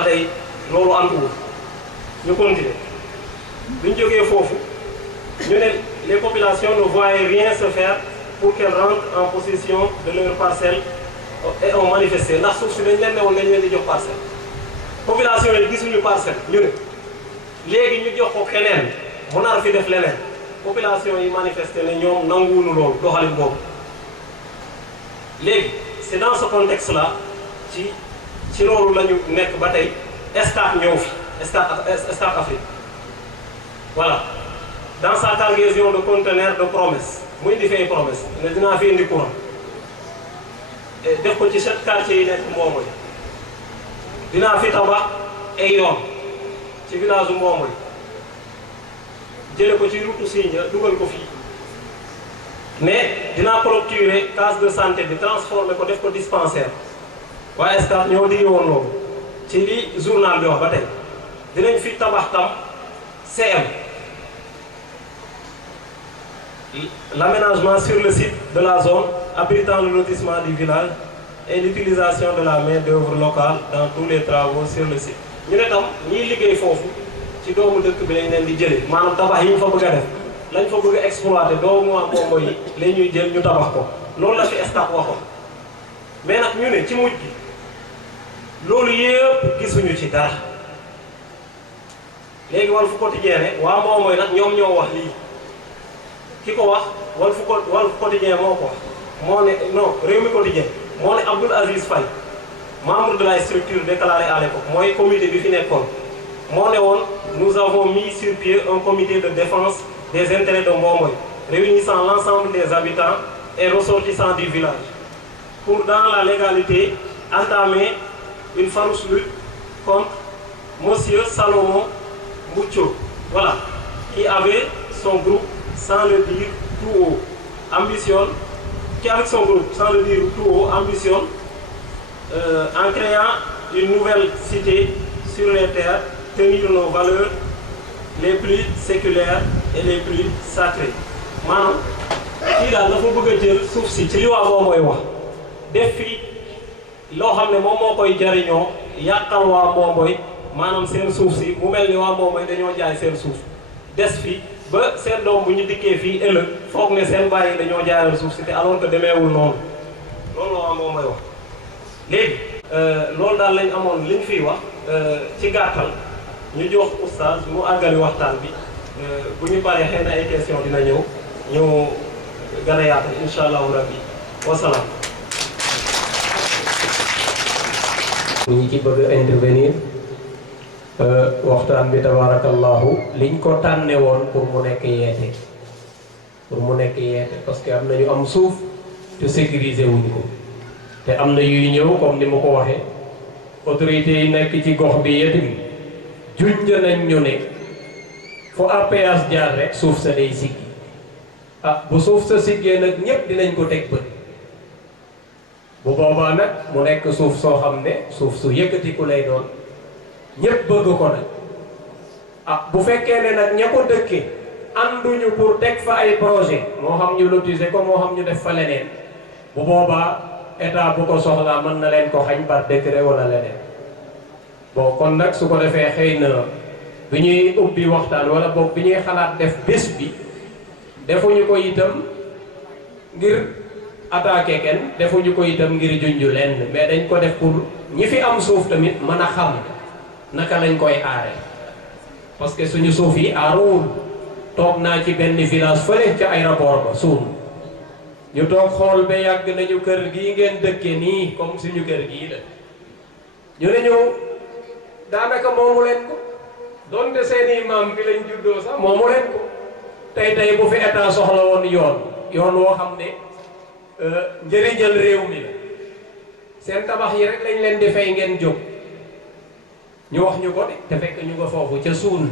tey loolu antuwul ñu continuer buñ jógee foofu ñu ne les populations ne voyaient rien se faire pour qu'elles rentrent en possession de leur parcelle et ont manifesté ndax suuf si dañ leen ne woon dañ leen di jox parcelle population yi gisuñu parcelle ñu ne léegi ñu jox ko keneen mu nar fi def leneen population yi manifesté ne ñoom nanguwuñu loolu doxalin boobu léegi c'est dans ce contexte là ci loolu la ñu nekk ba tey Escale ñëw fi Escale Afrique voilà dans sa cargaison de conteneurs de promesses mu indi fi ay promesses ne dinaa fi indi courant def ko ci 7 quartiers yi nekk Mbomboy dinaa fi tabax ay yoon ci village u Mbomboy jële ko ci route Sindia dugal ko fii mais dinaa clôturer case de santé bi transformer ko def ko dispensaire waaye Escale ñoo digge woon loolu ci li journal bi wax ba tey dinañ fi tabax tam CM l'aménagement sur le site de la zone abritant le lotissement du village et l'utilisation de la main-d'œuvre locale dans tous les travaux sur le site. ñu ne tam ñiy liggéey foofu ci doomu dëkk bi lañ leen di jëlee maanaam tabax yi ñu fa bëgg a def lañ fa bëgg a exploiter doomu waa Mbomboy yi la ñuy jël ñu tabax ko loolu la fi Escale waxoon mais nag ñu ne ci mujj gi loolu yëpp gisuñu ci dara léegi Walf Quotidien ne waa Mbomboy nag ñoom ñoo wax lii ki ko wax Walf Quotidien moo ko wax moo ne non Rewmi Quotidien moo ne Abdoul Aziz Faye membre de la structure déclarée à l'époque mooy comité bi fi nekkoon moo ne woon nous avons mis sur pied un comité de défense des intérêts de Mbomboy réunissant l'ensemble des habitants et ressortissants du village pour dans la légalité entamer une farouche lutte contre Monsieur Salomon Mboucho, voilà, qui avait son groupe, sans le dire tout haut, ambitionne, qui avec son groupe, sans le dire tout haut, ambitionne, en créant une nouvelle cité sur les terres, tenir nos valeurs les plus séculaires et les plus sacrées. Maanaam kii daal dafa bëgg a jël suuf si ci li waa Mbomboy wax def fi loo xam ne moom moo koy jariñoo yàqal waa Mbomboy maanaam seen suuf si mu mel ni waa Mbomboy dañoo jaay seen suuf des fi ba seen doom bu ñu dikkee fii ëllëg foog ne seen bàyyi dañoo jaayoon suuf si te alors que demeewul noonu loolu la waa Mbomboy wax léegi loolu daal lañ amoon liñ fiy wax ci gàttal ñu jox oustaz mu àggali waxtaan bi bu ñu paree xëy na ay question dina ñëw ñu gën a yaatal incha allahu rabbi wasalaam. ñi ci bëgg a intervenir waxtaan bi tabarakallahu liñ ko tànne woon pour mu nekk yeete parce que am na ñu am suuf te sécuriser wuñ ko te am na yuy ñëw comme ni ma ko waxee autorités yi nekk ci gox bi yet bi junj nañ ñu ne fu APS jaar rek suuf sa day siggi bu suuf sa siggee nag ñépp dinañ ko teg bët bu boobaa nag mu nekk suuf soo xam ne suuf su yëkkatiku lay doon ñépp bëgg ko nag bu fekkee ne nag ña ko dëkkee ànduñu pour teg fa ay projet moo xam ñu lotiser ko moo xam ñu def fa leneen bu boobaa état bu ko soxlaa mën na leen ko xañ par décret wala leneen bon kon nag su ko defee xëy na bi ñuy ubbi waxtaan wala boog bi ñuy xalaat def bés bi defuñu ko itam ngir attaqué kenn defuñu ko itam ngir junju lenn mais dañ ko def pour ñi fi am suuf tamit mën a xam naka lañ koy aare parce que suñu suuf yi aaruwul toog naa ci benn village fële ca aéroport ba suun ñu toog xool ba yàgg nañu kër gii ngeen dëkke nii comme suñu kër gii la ñu ne ñu daanaka moomu leen ko donte seeni maam fi lañ juddoo sax moomu leen ko tey bu fi état soxla woon yoon woo xam ne njëriñal réew mi la seen tabax yi rek lañ leen di fay ngeen jóg ñu wax ñu ko de te fekk ñu ko foofu ca suun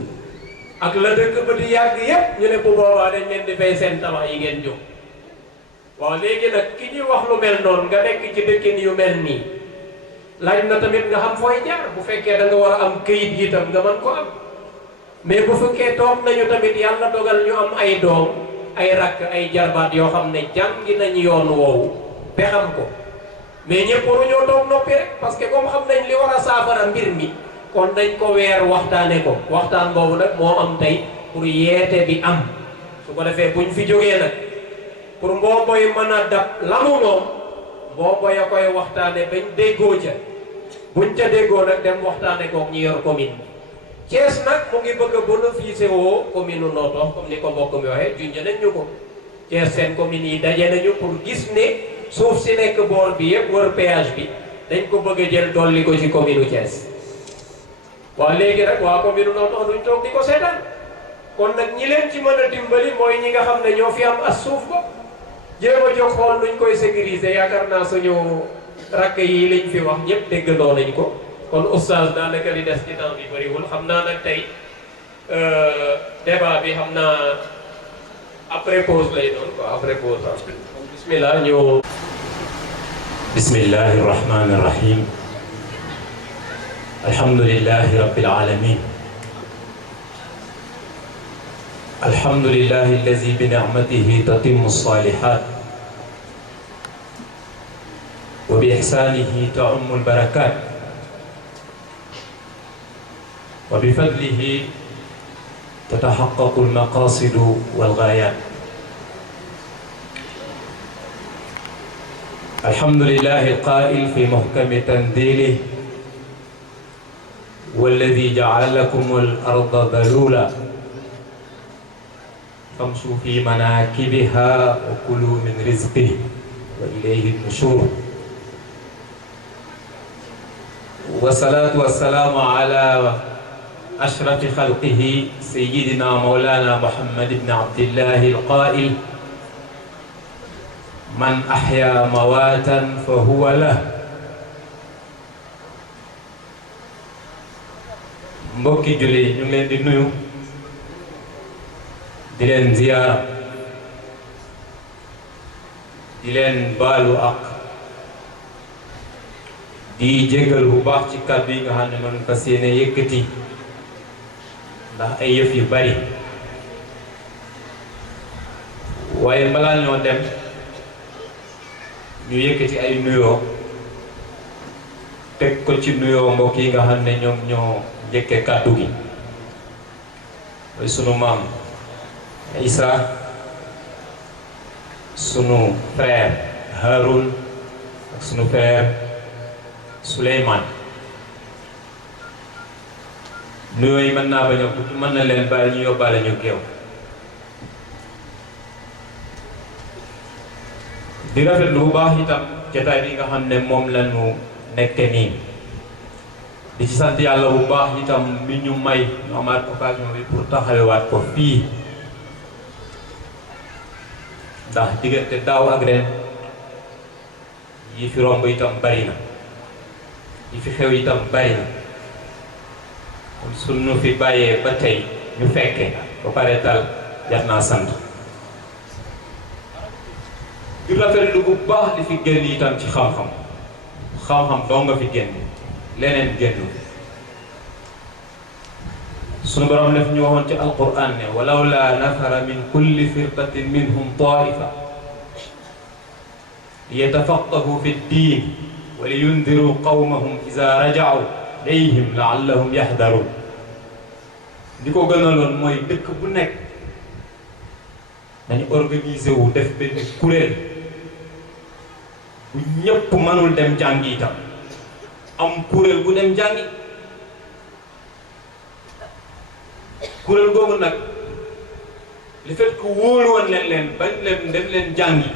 ak la dëkk ba di yàgg yépp ñu ne bu boobaa dañ leen di fay seen tabax yi ngeen jóg waaw léegi nag ki ñuy wax lu mel noonu nga nekk ci dëkkin yu mel nii laaj na tamit nga xam fooy jaar bu fekkee da nga war a am këyit yi tam nga mën ko am mais bu fekkee toog nañu tamit yàlla dogal ñu am ay doom ay rakk ay jarbaat yoo xam ne jàngi nañ yoon woowu ba xam ko mais ñëpp waruñoo toog noppi rek parce que comme xam nañ li war a saafara mbir mi kon dañ ko weer waxtaane ko waxtaan boobu nag moo am tey pour yeete bi am su ko defee buñ fi jógee nag pour mboobo yi mën a dab lamu moom mboobo ya koy waxtaane bañ déggoo ca buñ ca déggoo nag dem waxtaane kook ñi yor commune Thiès nag mu ngi bëgg a bénéficier woo commune u Notto comme ni ko mbokk mi waxee junj nañ ñu ko Thiès seen commune yi daje nañu pour gis ne suuf si nekk boor bi yëpp wër péage bi dañ ko bëgg a jël dolli ko ci commune u Thiès waaw léegi nag waa commune u Notto duñ toog di ko seetaan kon nag ñi leen ci mën a dimbali mooy ñi nga xam ne ñoo fi am as suuf ko jéem a jóg xool nuñ koy sécuriser yaakaar naa suñu rakk yi liñ fi wax ñëpp déggandoo nañ ko kon oustaz daanaka li des ci temps bi bëriwul xam naa nag tey débat bi xam naa après pause lay doon quoi après pause kon bismillah ñu bismillahi rahmani rahim alhamdulillahi rabbil alamin alhamdulillahi allazi bi ni'matihi tatimmu as-salihat wa bi ihsanihi ta'ummu al-barakat wa bi fadlihi tatahaqqaqu al-maqasid wal-ghayat alhamdulillahi al-qa'il fi muhkami tanzilihi والذي جعل لكم الأرض ذلولا فامشوا في مناكبها وكلوا من رزقه وإليه النشور والصلاة والسلام على أشرف خلقه سيدنا مولانا محمد بن عبد الله القائل من أحيا مواتا فهو له mbokki julli ñu ngi leen di nuyu di leen ziyaara di leen baalu ak di jégal bu baax ci kàddu yi nga xam ne man fas yéene yëkkati ndax ay yëf yu bari waaye balaa ñoo dem ñu yëkkati ay nuyoo teg ko ci nuyoo mbokk yi nga xam ne ñoom ñoo njëkkee kàddu gi mooy sunu maam Issa sunu frère Haroun ak sunu frère Souleymane nuyoo yi mën naa bañ a gudd mën na leen bàyyi ñu yóbbaale ñu géew di rafetlu bu baax itam jotaay bi nga xam ne moom lañu nekke nii di ci sant yàlla bu baax itam mi ñu may ñu amaat occasion bi pour taxawewaat ko fii ndax diggante daaw ak ren yi fi romb itam bari na yi fi xew itam bari na kon suñu fi bàyyee ba tey ñu fekke ba pare tal jar naa sant di rafetlu bu baax li fi génn itam ci xam-xam doo nga fi génn leneen génn sunu borom def ñu waxoon ci alquran ne walawla nafara min kulli firqatin minhum taifa liyatafaqahu fi ddin wa liyundiru qawmahum ida raja'u ilayhim laallahum yahdarun li ko gënaloon mooy dëkk bu nekk dañu organiser wu def benn kuréel bu ñëpp mënul dem jàngi itam am kuréel bu dem jàngi kuréel googu nag li fait que wóolu woon leen bañ leen dem leen jàngi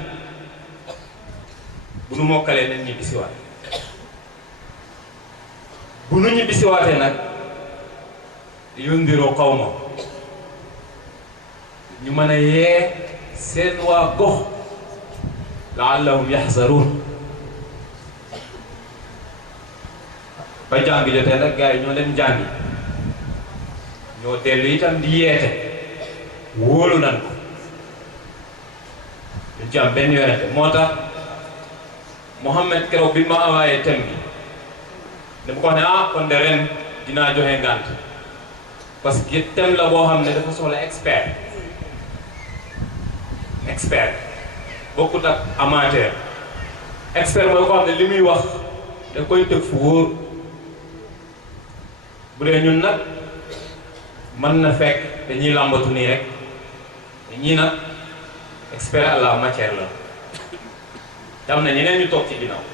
bu nu mokkalee nañ ñibbisiwaat bu nu ñibbisiwaatee nag yundiroo qawma ñu mën a yee seen waa gox laallahum yaxzaruun ba jàngi jotee nag gars yi ñoo dem jàngi ñoo dellu itam di yeete wóolu nan ko ñu ci am benn werante moo tax Mouhamed keroog bi ma envoyé thème bi dama ko wax ne kon de ren dinaa joxe ngànt parce que thème la boo xam ne dafa soxla expert bokkut ak amateur expert mooy ko xam ne li muy wax da koy tëg fu wóor bu dee ñun nag mën na fekk dañuy làmbatu nii rek ñii nag expert à la matière la te am na ñeneen ñu toog ci ginnaaw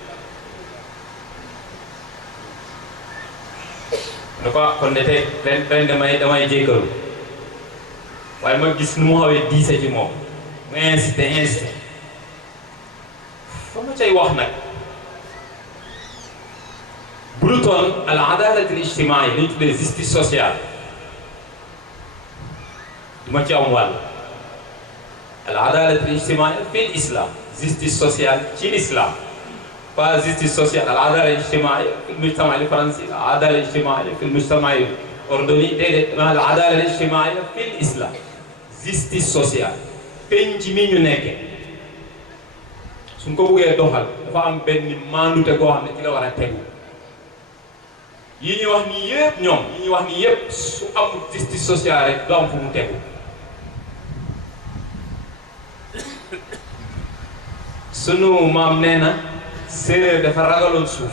da ko kon de tey ren damay jéggalu waaye ma gis nu mu xawee diise ci moom mu insisté fa ma cay wax nag bu dul toon al adalatul ijtimaa yi li ñu tuddee justice sociale du ma ci am wàll al adalatul ijtimaa fi l'islam justice sociale ci l'islam pas justice sociale al adala ijtimaa fi mujtama al faransi al adala ijtimaa fi mujtama al ordoni déedéet al adala ijtimaa fi l'islam justice sociale penc mi ñu nekkee suñ ko bëggee doxal dafa am benn maandute goo xam ne ci la war a tegu yi ñuy wax nii yëpp ñoom yi ñuy wax nii yëpp su amul justice sociale rek du am fu mu tegu sunu maam nee na séeréer dafa ragaloon suuf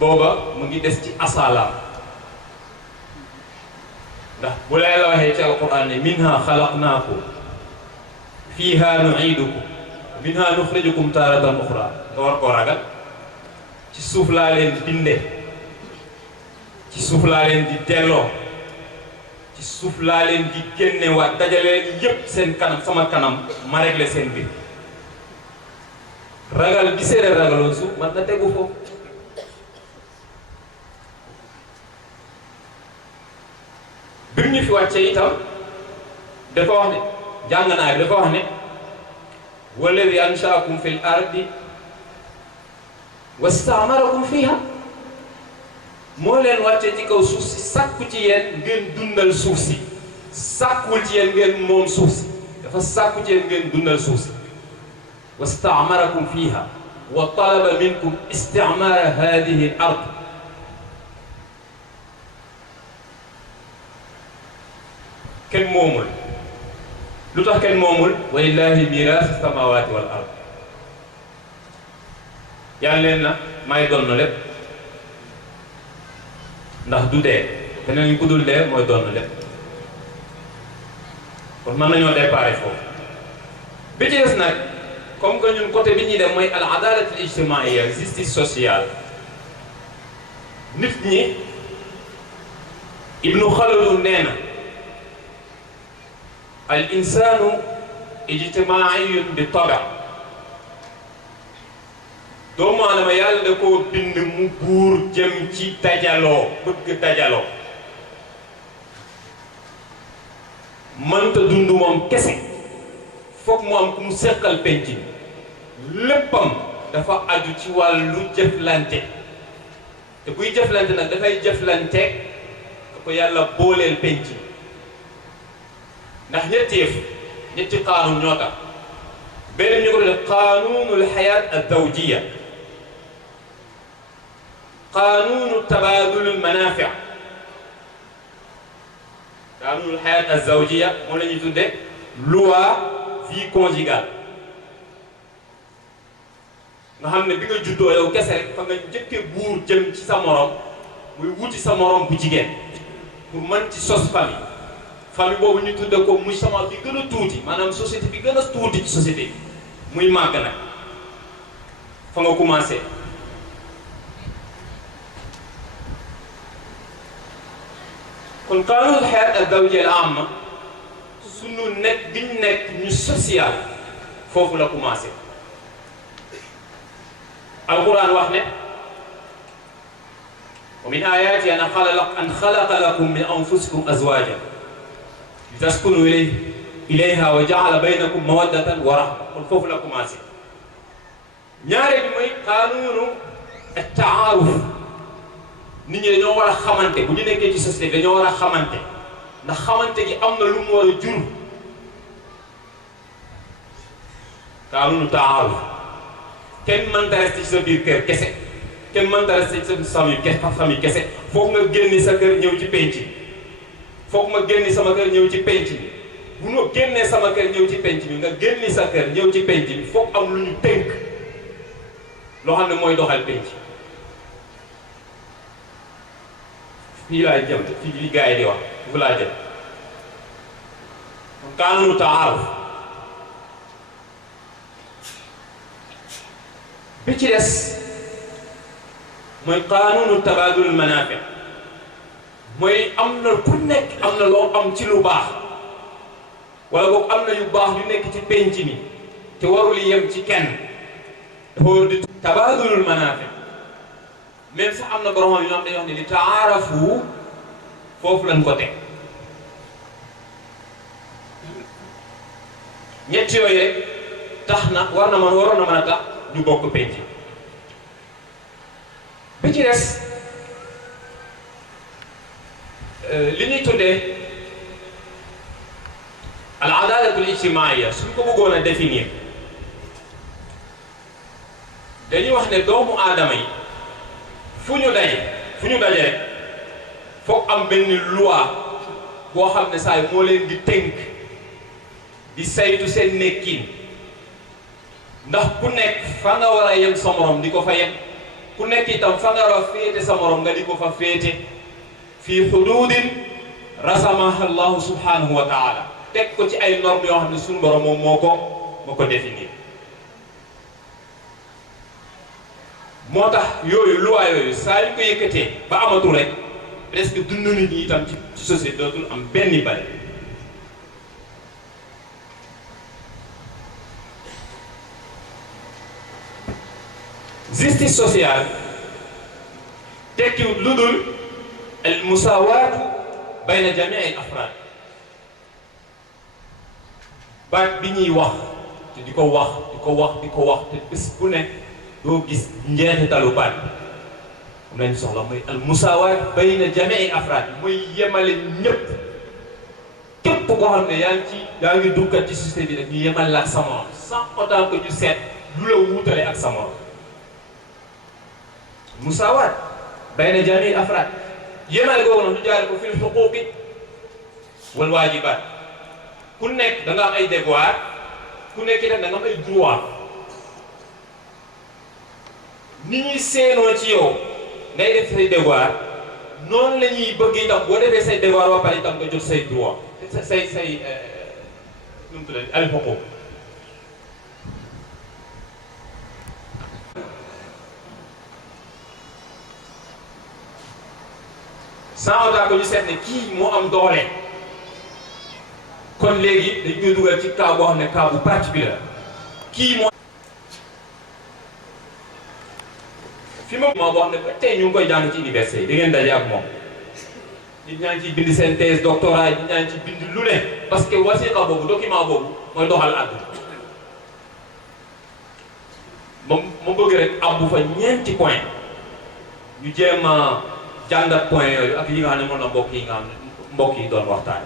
booba mu ngi des ci asalaam ndax bu lay la waxee ci alquran ne minha xalaqnaakum fiiha nuiidukum minha nuxrijukum taaratan uxra nga war koo ragal ci suuf laa leen binde ci suuf laa leen di delloo ci suuf laa leen di génne waat dajaleen yépp seen kanam sama kanam ma réglé seen biir ragal bi séeréer ragaloon suuf man na tegu foofu bi ñu fi wàccee itam dafa wax ne jàng naa bi dafa wax ne walladi anshaakum fil ardi wastaamarakum fiha moo leen wàccee ci kaw suuf si sàkku ci yéen ngeen dundal suuf si sàkkul ci yéen ngeen moom suuf si dafa sàkku ci yéen ngeen dundal suuf si wastaamarakum fiha wa talaba minkum isticmaara hadihi al ard kenn moomul lu tax kenn moomul walillahi miraasu samawati wal ard yàlla leen na may doon lépp ndax du dee keneen ku dul dee mooy doon lépp kon mën nañoo déparé foofu bi ci des nag comme que ñun côté bi ñuy dem mooy al adalat al ijtimaia justice sociale nit ñi Ibnu Khaldun nee na al insanu ijtimaiyun bi tabi doomu aadama yàlla da koo bind mu buur jëm ci dajaloo bëgg dajaloo mënta dund moom kese foog mu am ku mu seqal penc léppam dafa aju ci wàllu jëflante te buy jëflante nag dafay jëflante da ko yàlla booleel penc ndax ñetti qaanuun ñoo tax beneen ñu ko def qaanuunul xayaat az-zawjiya qaanuunu tabaadulul manaafi' qaanuunul xayaat az-zawjiya moom la ñuy tuddee loi vie conjugale nga xam ne bi nga juddoo yow kese rek fa nga njëkkee buur jëm ci sa morom muy wuti sa morom bu jigéen pour mën ci sos famille boobu ñu tudde ko muy sama bi gën a tuuti maanaam société bi gën a tuuti ci société bi muy màgg nag fa nga commencé kon qaanuunul xayaat az-zawjiyya al-aamma sunu nekk biñ nekk ñu social foofu la commencé alquran wax ne wa min ayaati an xalaqa lakum min anfusikum azwaajan litaskunu ilayha wa jaala baynakum mawaddatan wa rahma kon foofu la commencé ñaare bi mooy qaanuunu at-taaruf nit ñi dañoo war a xamante bu ñu nekkee ci société dañoo war a xamante ndax xamante gi am na lu mu war a jur qaanuunu taaruf kenn mënta rester ci sa biir kër kese kenn mënta rester ci sa famille kese foog nga génni sa kër ñëw ci penc foog ma génni sama kër ñëw ci penc bi bu ma génnee sama kër ñëw ci penc bi nga génni sa kër ñëw ci penc bi foog am lu ñu tënk loo xam ne mooy doxal penc fii laa jëm fii li gars yi di wax fu laa jëm kon kaanunu taaruf bi ci des mooy kaanunu tabaadul manaafi mooy am na ku nekk am na loo am ci lu baax wala boog am na yu baax yu nekk ci penc mi te warul yem ci kenn dafa war di tabaadulul manaafi même sax am na borom yu am dañuy wax ne li taarafu foofu lañ ko teg ñett yooyu rek tax na waroon na mën a tax ñu bokk penc bi ci des li ñuy tuddee al adalatul ijtimaaiya suñ ko bëggoon a définir dañuy wax ne doomu aadama yi fu ñu daje rek foog am benn loi boo xam ne saa yi moo leen di tënk di saytu seen nekkin ndax ku nekk fa nga war a yem sa morom di ko fa yem ku nekk itam fa nga war a féete sa morom nga di ko fa féete fii xuduudin rasamaha allahu subhanahu wa taala teg ko ci ay normes yoo xam ne suñu borom moom moo ko définir moo tax yooyu loi yooyu saa yu ko yëkkatee ba amatul rek presque dund nit ñi itam ci société dootul am benn bale justice sociale tekkiwut lu dul al musaawaatu bayna jamii al afraad baat bi ñuy wax te di ko wax te bés bu nekk doo gis njeexitalu baat bi am nañu soxla mooy al musaawaat bayna jamii al afraad mooy yemale ñëpp képp koo xam ne yaa ngi duggat ci société bi rek ñu yemale la ak sa morom sans autant que ñu seet lu la wuutale ak sa morom musaawaat bayna jamii al afraad yemale googu noonu ñu jaare ko fil xuquuqi wal waajibaat ku nekk da nga am ay devoir ku nekk itam da nga am ay droit ni ñuy seenoo ci yow ngay def say devoir noonu la ñuy bëgg itam boo defee say devoir ba pare itam nga jot say droit say nu mu tuddee al xuquuq sans autant que ñu seet ne kii moo am doole kon léegi dañ koy dugal ci cas boo xam ne cas bu particulier kii moo fi ma boo xam ne ba tey ñu ngi koy jàng ci université yi da ngeen daje ak moom nit ñaa ngi ciy bind seen thèse doctorat yi nit ñaa ngi ciy bind lu ne parce que wasiqa boobu document boobu mooy doxal àdduna ma bëgg rek abbu fa ñeenti point ñu jéem a jàngat point yooyu ak yi nga xam ne moom la mbokk yi doon waxtaan.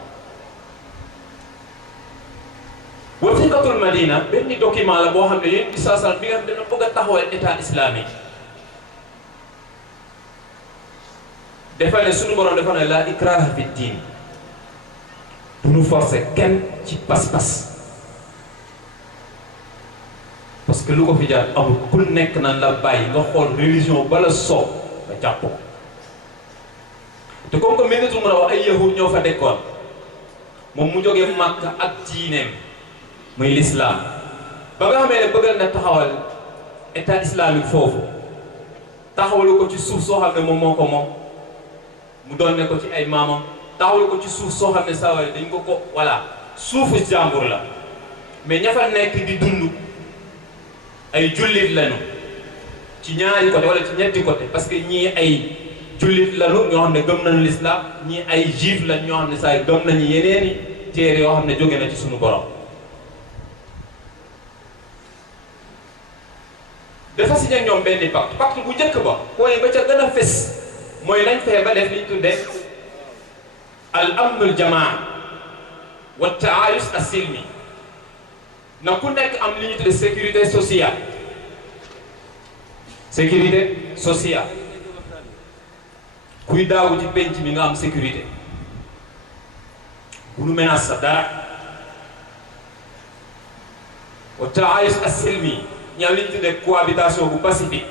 wasiqatul madina benn document la boo xam ne yéen isasal bi nga xam ne dana bëgg a taxawal état islamique dafa ne suñu borom dafa ne la ikraha fi diin bu ñu forcer kenn ci pas-pas parce que lu ko fi jaar amul ku nekk nan la bàyyi nga xool religion bala soob nga jàpp ko te comme que Médinatul Munawwara ay yahud ñoo fa dekkoon moom mu jógee Makka ak diineem muy l'islam ba nga xamee ne bëggal na taxawal état islamique foofu taxawalu ko ci suuf soo xam ne moom moo ko moom mu doon ne ko ci ay maamam taxawalu ko ci suuf soo xam ne sawari dañ ko voilà suufu jàmbur la mais ña fa nekk di dund ay jullit lañu ci ñaari côté wala ci ñetti côté parce que ñii ay jullit lañu ñoo xam ne gëm nañu l'islam ñii ay juif lañ ñoo xam ne saa gëm nañu yeneeni téere yoo xam ne jóge na ci suñu borom dafa signé ñoom benn pacte bu njëkk ba point ba ca gën a fës mooy lañ fexe ba def liñ tuddee al amnul jamaa wa taayus asilmi na ku nekk am li ñu tuddee sécurité sociale kuy daawu ci penc mi nga am sécurité bu nu menace sa dara wa taayus asilmi ñaaw li ñu tuddee cohabitation bu pacifique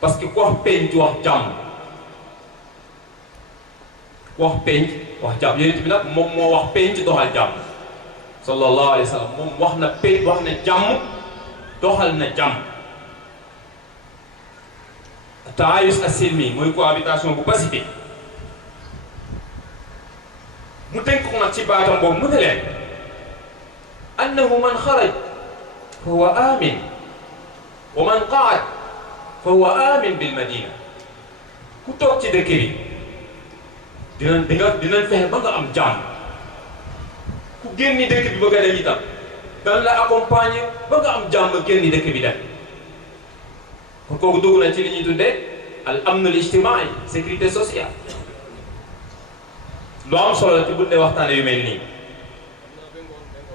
parce que ku wax penc wax jàmm wax penc wax jàmm yonent bi nag moom moo wax penc doxal jàmm sallallahu alayhi wa sallam moom wax na penc wax na jàmm doxal na jàmm. taayus as-silmi mooy cohabitation bu pacifique mu tënk ko nag ci baatam boobu mu ne leen annahu man xaraj fa huwa amin wa man qaad fa huwa amin bil madina ku toog ci dëkk bi dinañ fexe ba nga am jàmm ku génni dëkk bi bëgg a dem itam dañ la accompagner ba nga am jàmm génni dëkk bi dem kon kooku dugg na ci li ñuy tuddee al amn al ijtimaai sécurité sociale lu am solo la ci buñ dee waxtaane yu mel nii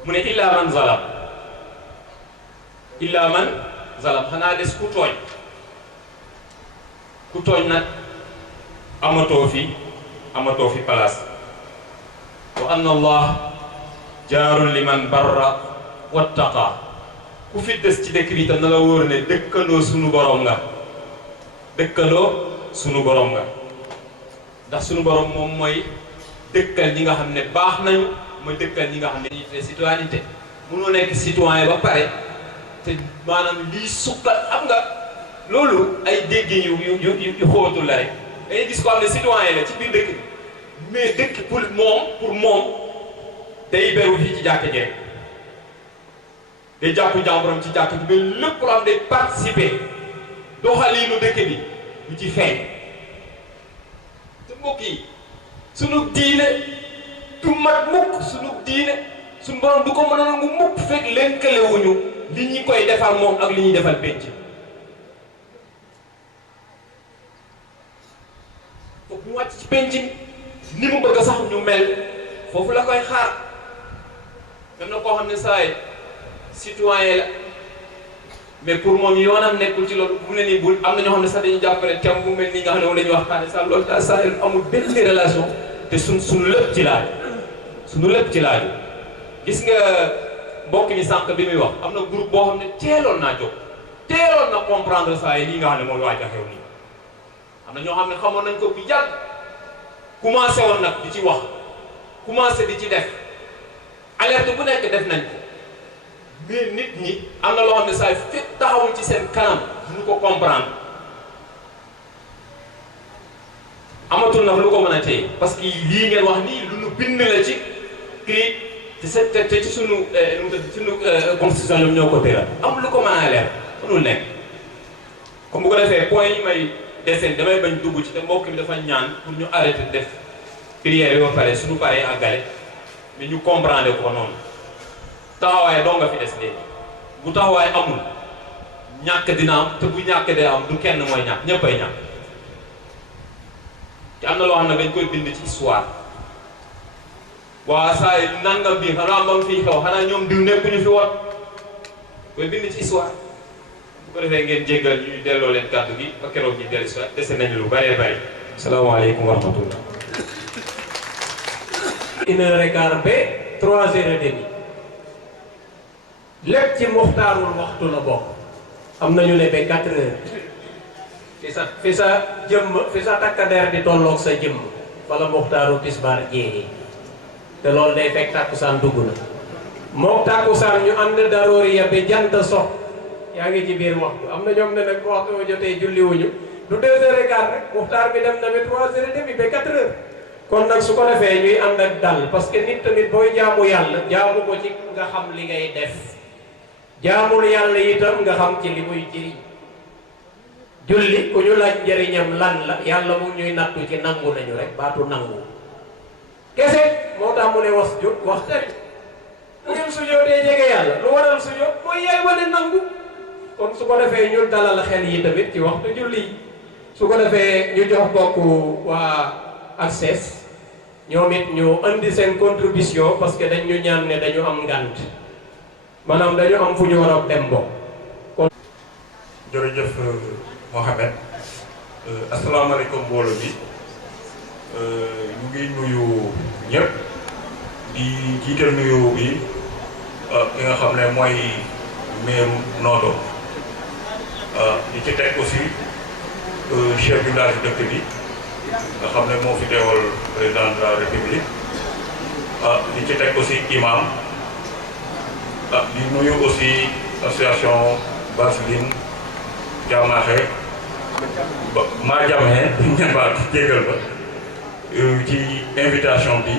mu ne illa man zalam xanaa des ku tooñ nag amatoo fi place wa anna allah jaarun liman barra wattaqa ku fi des ci dëkk bi tam na la wóor ne dëkkandoo sunu borom nga ndax sunu borom moom mooy dëkkal ñi nga xam ne baax nañu mooy dëkkal ñi nga xam ne ñuy tuddee citoyenneté mënoo nekk citoyen ba pare te maanaam lii suqal am nga loolu ay déggin yu xóotul la rek dangay gis ko xam ne citoyen la ci biir dëkk bi mais dëkk pour moom day beru fii ci jàkka ji day jàpp jàmburam ci jàkk bi mais lépp loo xam ne participer doxaliinu dëkk bi lu ci feeñ te mbokk yi sunu diine du mat mukk sunu diine sunu borom du ko mën a nangu mukk fekk lëkkalewuñu li ñi koy defal moom ak li ñuy defal penc foofu ñu wàcc ci penc ni mu bëgg sax ñu mel foofu la koy xaar dem na koo xam ne saa yi citoyen la mais pour moom yoonam nekkul ci loolu bu ne nii bul am na ñoo xam ne sax dañuy jàppale thème bu mel nii nga xam ne moom la ñuy waxtaane sax loolu daal saa amul benn relation te suñu lépp ci laaju gis nga mbokk mi sànq bi muy wax am na groupe boo xam ne teeloon naa jóg teeloon na comprendre saa yi lii nga xam ne mooy waaj a xew nii am na ñoo xam ne xamoon nañ ko bu yàgg commencé woon nag di ci wax commencé di ci def alerte bu nekk def nañ ko mais nit ñi am na loo xam ne saa fépp taxawul ci seen kanam duñu ko comprendre amatul nag lu ko mën a téye parce que lii ngeen wax nii lu nu bind la ci kii te ci sunu constitution ñoom ñoo ko tëral am lu ko mën a leer mënul nekk comme bu ko defee point yi may deseen damay bañ dugg ci te mbokk mi dafa ñaan pour ñu arrêté def prière yi ba pare suñu paree àggale mais ñu comprendre ko noonu taxawaay doo nga fi des léegi bu taxawaay amul ñàkk dina am te bu ñàkk dee am du kenn mooy ñàkk ñëppay ñàkk te am na loo xam ne dañ koy bind ci histoire waa saa yi nangam bi xanaa mbam fii xew xanaa ñoom diw nekkuñu fi woon koy bind ci histoire bu ko defee ngeen jéggal ñuy delloo leen kàddu gi ba keroog ñu dellu si waat dese nañu lu bëree bëri salaamaaleykum wa rahmatullah 1h15 ba 3h30 lépp ci muxtaarul waxtu la bokk am nañu ne ba 4h fi sa jëmm fi sa takkandeer di tolloog sa jëmm wala muxtaaru tisbaar jeexee te loolu day fekk tàkkusaan dugg na moom tàkkusaan ñu ànd darooriya ba jant sox yaa ngi ci biir waxtu am na ñoom ne nag waxtu jotee julliwuñu du 2h15 rek muxtaar bi dem na ba 3h30 ba 4h kon nag su ko defee ñuy ànd ak dal parce que nit tamit booy jaamu yàlla jaamu ko ci nga xam li ngay def jaamul yàlla itam nga xam ci li muy jëriñ julli ku ñu laaj njëriñam lan la yàlla mu ñuy nattu ci nangu nañu rek baatu nangu kese moo tax mu ne was jot wax tamit bu ngeen sujoodee jege yàlla lu waral sujood mooy yaay wane nangu kon su ko defee ñu dalal xel yi tamit ci waxtu julli su ko defee ñu jox bokk waa access ñoom it ñu andi seen contribution parce que dañ ñu ñaan ne dañu am ngant maanaam dañu am fu ñu war a dem bo kon jërëjëf Mohamed asalaamaaleykum mbooloo bi ñu ngi nuyu ñëpp di jiital nuyu bi ki nga xam ne mooy maire Noto di ci teg aussi chef du village dëkk bi nga xam ne moo fi teewal président de la république di ci teg aussi imam di nuyu aussi association Baslin Jamaxe maa jamee ngeen baal jégal ba ci invitation bi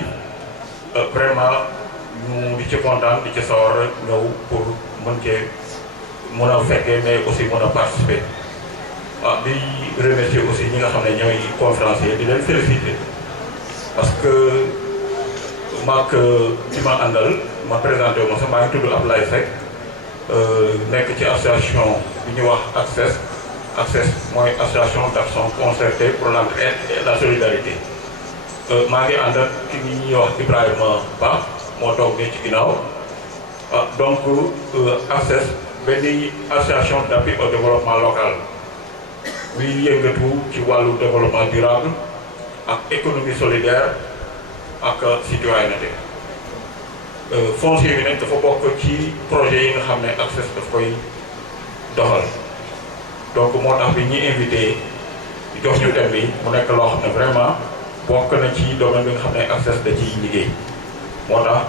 vraiment ñu di ci kontaan di ci sawar ñëw pour mën cee mën a fekkee mais aussi mën a participer di remercier aussi ñi nga xam ne ñooy conférencier di leen féliciter parce que maak ci ma àndal ma présenté wu ma sax maa ngi tudd Ablaye Seck nekk ci association bi ñuy wax ACCES mooy association d'action concertée pour l'entraide et la solidarité maa ngi ànd ak ki ñuy wax Ibrahima Ba moo toog nii ci ginnaaw donc ACCES benn association d'appui au développement local buy yëngatu ci wàllu développement durable ak économie solidaire ak citoyenneté foncier bi nag dafa bokk ci projet yi nga xam ne ACCES daf koy doxal donc moo tax bi ñuy invité jox ñu thème bi mu nekk loo xam ne vraiment bokk na ci domaine bi nga xam ne ACCES da ciy liggéey moo tax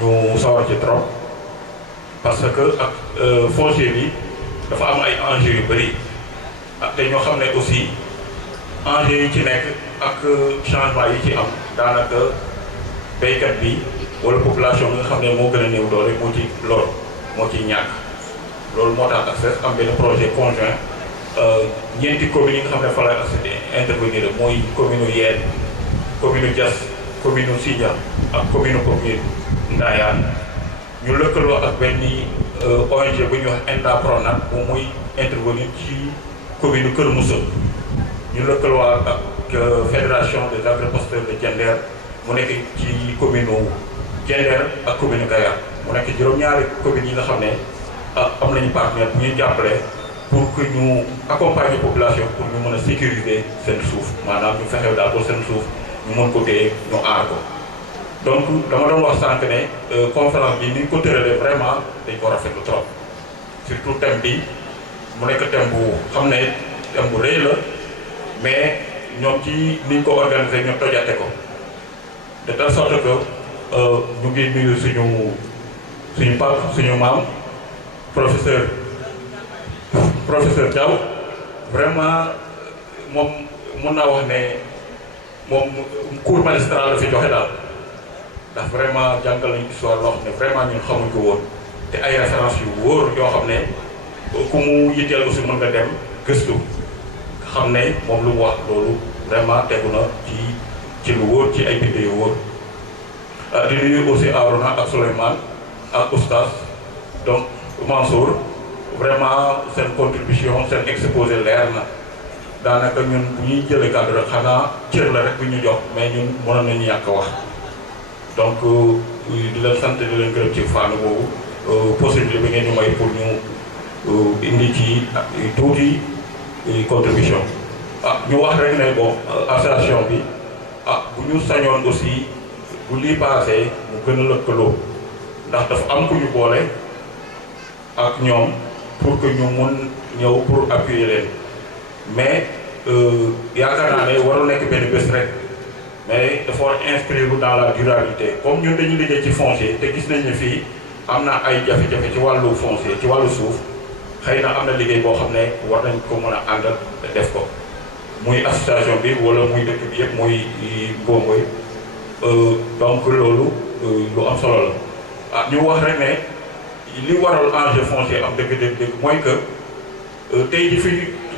ñu sawar ci trop parce que ak foncier bi dafa am ay enjeux yu bëri te ñoo xam ne aussi enjeux yi ci nekk ak changement yi ci am daanaka béykat bi wala population bi nga xam ne moo gën a néew doole moo ci lool moo ciy ñàkk loolu moo tax ACCES am benn projet conjoint ñeenti communes yi nga xam ne fa lay intervenir mooy commune u Yène commune u Diass commune u Sindia ak commune u Popenguine Ndayane ñu lëkkaloo ak benn ONG bu ñuy wax Indapronat moom muy intervenir ci commune u Kër Moussa ñu lëkkaloo ak fédération des agropasteurs de Diender mu nekk ci commune u Diender ak commune Kayar mu nekk juróom-ñaari communes yi nga xam ne am nañu partenaire bu ñuy jàppale pour que ñu accompagner population pour ñu mën a sécuriser seen suuf maanaam ñu fexew daal ko seen suuf ñu mën ko téye ñu aar ko donc dama doon wax sànq ne conférence bi ni ñu ko tëralee vraiment dañ ko rafetlu trop surtout thème bi mu nekk thème bu xam ne thème bu rëy la mais ñoom ci ni ñu ko organisé ñu tojate ko de telle sorte que ñu ngi nuyu suñu pap suñu maam professeur Diaw vraiment moom mun naa wax ne moom cours magistral la fi joxe daal ndax vraiment jàngal nañu histoire loo xam ne vraiment ñun xamuñ ko woon te ay références yu wóor yoo xam ne ku mu yitteel aussi mën nga dem gëstu xam ne moom lu mu wax loolu vraiment tegu na ci lu wóor ci ay bind yu wóor di nuyu aussi Arona ak Souleymane ak Oustaz donc Mansour vraiment seen contribution seen exposé leer na daanaka ñun bu ñuy jëlee cadre rek xanaa cër la rek bu ñu jox mais ñun mënoon nañu yàq wax donc di leen sant di leen gërëm ci fànn boobu possibilité bi ngeen ñu may pour ñu indi ci tuuti contribution ñu wax rek ne bon association bi bu ñu sañoon aussi bu lii passé mu gën a lëkkaloo ndax dafa am ku ñu boole ak ñoom pour que ñu mun ñëw pour appuyer leen mais yaakaar naa ne warul nekk benn bés rek mais dafa war inscrire dans la durabilité comme ñun dañuy liggéey ci foncier te gis nañ ne fii am na ay jafe-jafe ci wàllu foncier ci wàllu suuf xëy na am na liggéey boo xam ne war nañ ko mën a àndal def ko muy association bi wala muy dëkk bi yëpp muy Mbomboy donc loolu lu am solo la ñu wax rek ne li waral enjeu foncier am dëgg mooy que tey di fi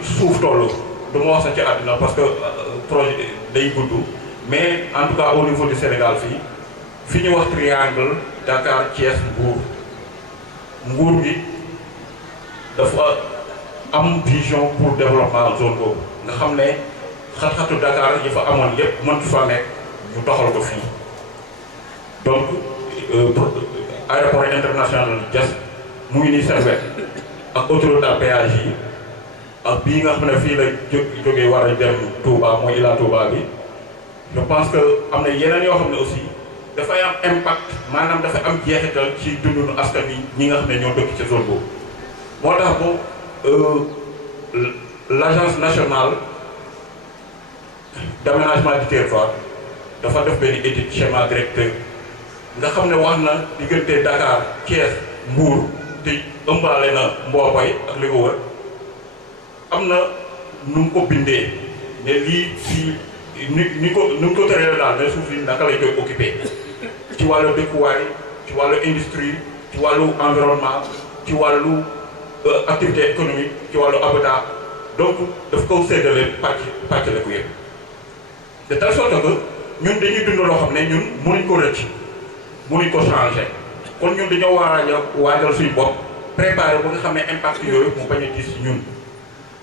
suuf toll du ma wax sax ci àddina parce que projet day gudd mais en tout cas au niveau du Sénégal fi ñu wax triangle Dakar Thiès Mbour gi dafa am vision pour développement zone boobu nga xam ne xat-xatu Dakar yi fa amoon yépp mëntu fa nekk ñu doxal ko fii donc aéroport international Diass mu ngi nii seen wet ak autoroute à péage yi ak bii nga xam ne fii la jógee war a dem Touba mooy Ila Touba bi je pense que am na yeneen yoo xam ne aussi dafay am impact maanaam dafa am jeexital ci dundunu askan yi ñi nga xam ne ñoo dëkk ci zone boobu moo tax bo l'agence nationale d'aménagement du territoire dafa def benn étude schéma directeur nga xam ne wax na diggante Dakar Thiès Mbour te ëmbaale na Mbooboy ak li ko wër am na nu mu ko bindee ne lii fii ni mu ko tëree daal ne suuf si naka lañ koy occupé ci wàllu dëkkuwaay ci wàllu industrie ci wàllu environnement ci wàllu activité économique ci wàllu habitat donc daf ko séddale pàcc la ko yëpp de telle sorte que ñun dañuy dund loo xam ne ñun mënuñ ko rëcc mënuñ ko changé kon ñun dañoo war a waajal suñu bopp préparé ba nga xam ne impact yooyu mu bañ a gis ci ñun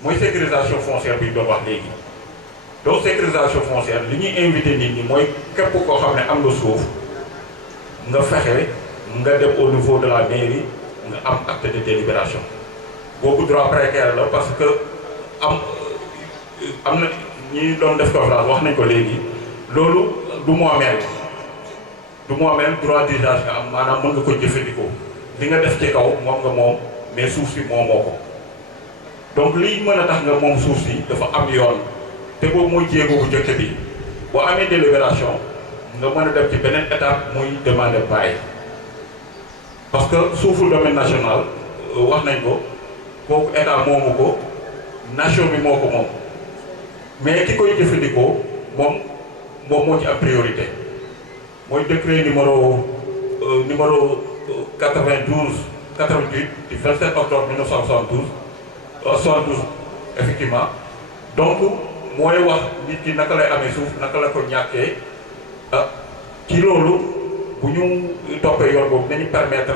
mooy sécurisation foncière bi ñu doon wax léegi. donc sécurisation foncière li ñuy invité nit ñi mooy képp koo xam ne am nga suuf nga fexe nga dem au niveau de la mairie nga am acte de délibération boobu droit précaire la parce que am na ñi doon def conférence wax nañ ko léegi loolu du moomeel droit d'usage nga am maanaam mën nga ko jëfandikoo li nga def ci kaw moom nga moom mais suuf si moomoo ko donc liy mën a tax nga moom suuf si dafa am yoon te boobu mooy jéego bu njëkk bi boo amee délibération nga mën a dem ci beneen étape muy demander bail parce que suufu domaine national wax nañ ko kooku état moomu ko nation bi moo ko moom mais ki koy jëfandikoo moom moo ci am priorité mooy décret numéro 88 du 27 octobre 1972 effectivement donc mooy wax nit ki naka lay amee suuf naka la ko ñàkkee ci loolu bu ñu toppee yoon boobu nañu permettre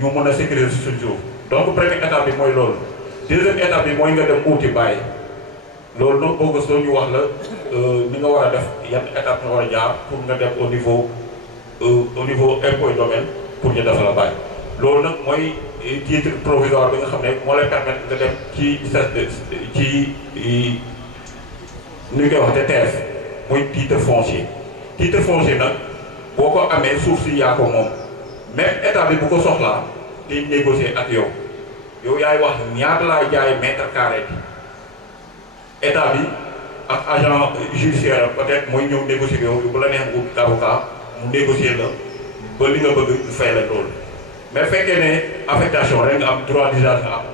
ñu mën a sécuriser suñu suuf donc première étape bi mooy loolu deuxième étape bi mooy nga dem uuti bàyyi loolu nag boo gëstoo ñu wax la ni nga war a def yan étape nga war a jaar pour nga dem au niveau impôt domaine pour ñu def la bàyyi loolu nag mooy titre provisoire bi nga xam ne moo lay permettre nga dem ci ni ñu koy wax TTF mooy titre foncier nag boo ko amee suuf si yaa ko moom même état bi bu ko soxlaa day négocier ak yow yaay wax ñaata laay jaay mètre carré bi état bi ak agent judiciaire peut-être mooy ñëw négocier yow bu la neex nga avocat mu négocier la ba li nga bëgg ñu fay la loolu mais fekkee ne affectation rek nga am droit d'usage nga am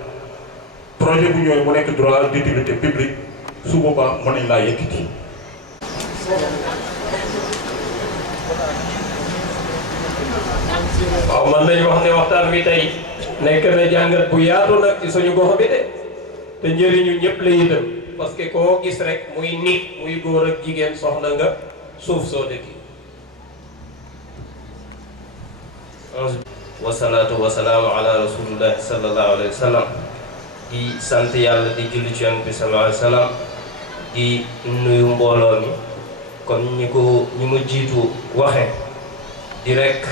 projet bu ñëwee mu nekk droit d'utilité publique su boobaa mën nañ laa yëkkati. waaw man nañu wax ne waxtaan bi tey nekk na jàngat bu yaatu nag ci suñu gox bi de te njëriñu ñëpp la itam parce que koo gis rek muy nit muy góor ak jigéen soxla nga suuf soo dëkki. wasalaatu wasalaamu ala rasulillahi sallallahu alayhi wa sallam di sant yàlla di julli ci Yonent bi sallallahu alayhi wa sallam di nuyu mbooloo mi comme ñi ma jiitu waxe di rek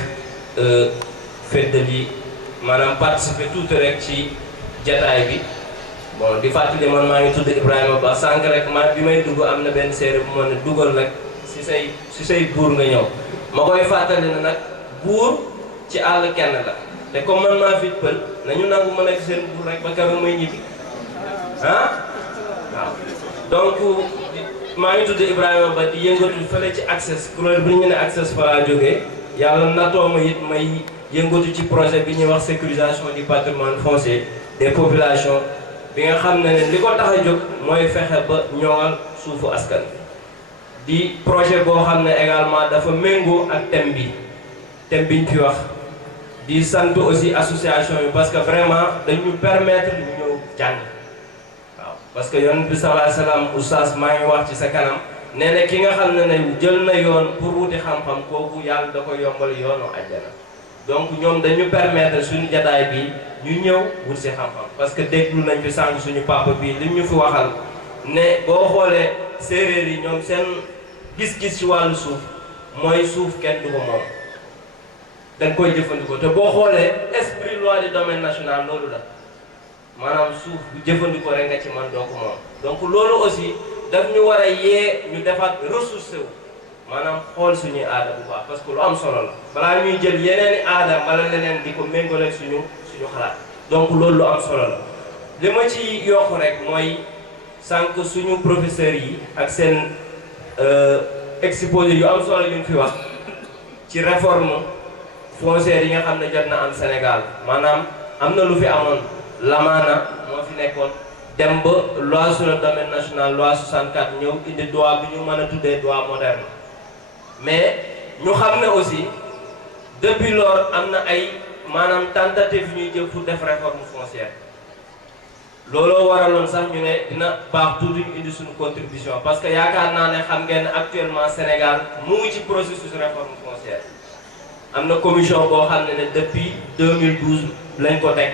feddali maanaam participer tuuti rek ci jataay bi bon di fàttali man maa ngi tudd Ibrahima Ba sànq rek bi may dugg am na benn séeréer bu ma ne dugal rek si say buur nga ñëw ma koy fàttali ne nag buur ci àll kenn la te comme man maa fi pël nañu nangu ma nekk seen buur rek ba keroog may ñibbi waaw donc maa ngi tudd Ibrahima Ba di yëngatu fële ci access kuréel bi ñu ne access fa laa jógee yàlla natoo ma it may yëngatu ci projet bi ñuy wax sécurisation du patrimoine foncier des populations bi nga xam ne li ko tax a jóg mooy fexe ba ñoŋal suufu askan di projet boo xam ne également dafa méngoo ak thème biñ fi wax di sant aussi association yi parce que vraiment dañu permettre ñu ñëw jàng waaw parce que Yonent bi sallallahu alayhi wa sallam oustaz maa ngi wax ci sa kanam nee na ki nga xam ne jël na yoon pour wuti xam-xam kooku yàlla da ko yombal yoonu àjjana donc ñoom dañu permettre suñu jataay bi ñu ñëw wut si xam-xam parce que déglu nañ fi sànq suñu papa bi li ñu fi waxal ne boo xoolee séeréer yi ñoom seen gis-gis ci wàllu suuf mooy suuf kenn du ko moom dañ koy jëfandikoo te boo xoolee esprit loi du domaine national loolu la maanaam suuf bu jëfandikoo rek nga ci man doo ko moom donc loolu aussi daf ñu war a yee ñu defaat ressource wu maanaam xool suñuy aada bu baax parce que lu am solo la balaa ñuy jël yeneeni aada wala leneen di ko méngale suñu xalaat donc loolu lu am solo la li ma ci yokk rek mooy sànq suñu professeurs yi ak seen exposé yu am solo yu ñu fi wax ci réforme foncière yi nga xam ne jot na am Sénégal maanaam am na lu fi amoon lamaana moo fi nekkoon dem ba loi sur le domaine national loi 64 ñëw indi droit bi ñu mën a tuddee droit moderne mais ñu xam ne aussi depuis lors am na ay maanaam tentative yu ñuy jël pour def réforme foncière looloo waraloon sax ñu ne dina baax tuuti ñu indi suñu contribution parce que yaakaar naa ne xam ngeen actuellement Sénégal mu ngi ci processus réforme foncière am na commission boo xam ne depuis 2012 lañ ko teg